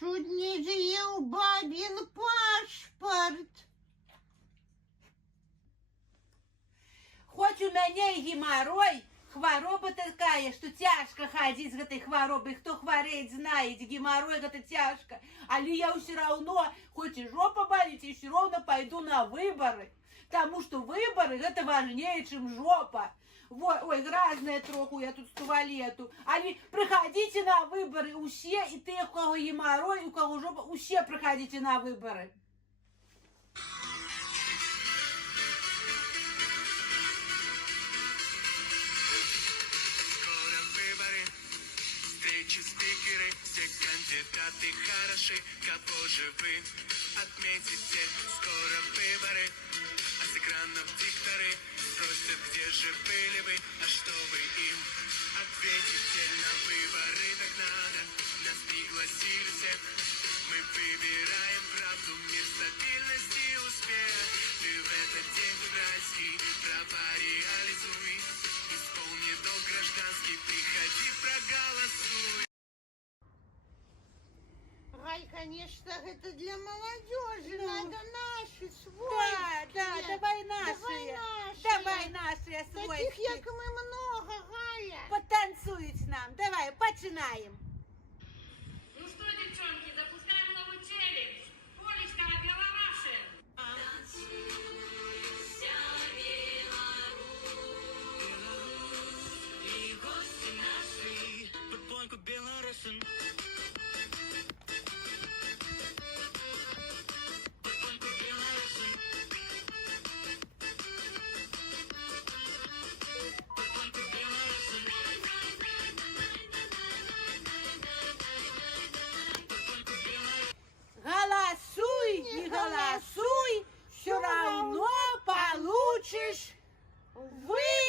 Чуть не з'їв бабін пашпорт. Хоч у мяне і геморрой, хвороба такая, что тяжко ходить с этой хворобой. Кто хвореет, знает, геморрой это тяжко. Але я все равно, хоть и жопа болит, я все равно пойду на выборы. Потому что выборы это важнее, чем жопа. Ой, грязная троху я тут з туалету. Але приходите на выборы, усе, и те, у кого геморрой, у кого жопа, усе приходите на выборы. Встречи, спикеры, все кандидаты хороши. Кого же вы отметите? Скоро выборы, а с экранов дикторы спросят, где же были вы, а что вы им ответите? На выборы так надо, нас пригласили всех. Мы выбираем правду, мир, стабильность и успех. Ты в этот день февральский права реализуй. Исполни долг гражданский, приходи, проголосуй. Галь, конечно, это для молодежи. Ну, надо наши, свой. Да, давай наши. Давай наши, Таких, свойські. як ми, много, Галя. Потанцують нам. Давай, починаємо. Ну что, девчонки, запускаем новый челлендж. Олечка, Белорашин. И гости наши под планку белорусин. Под планку белорусин. Под планку белорусин. Под планку белорусин. Голосуй, не голосуй, все равно получишь выборы.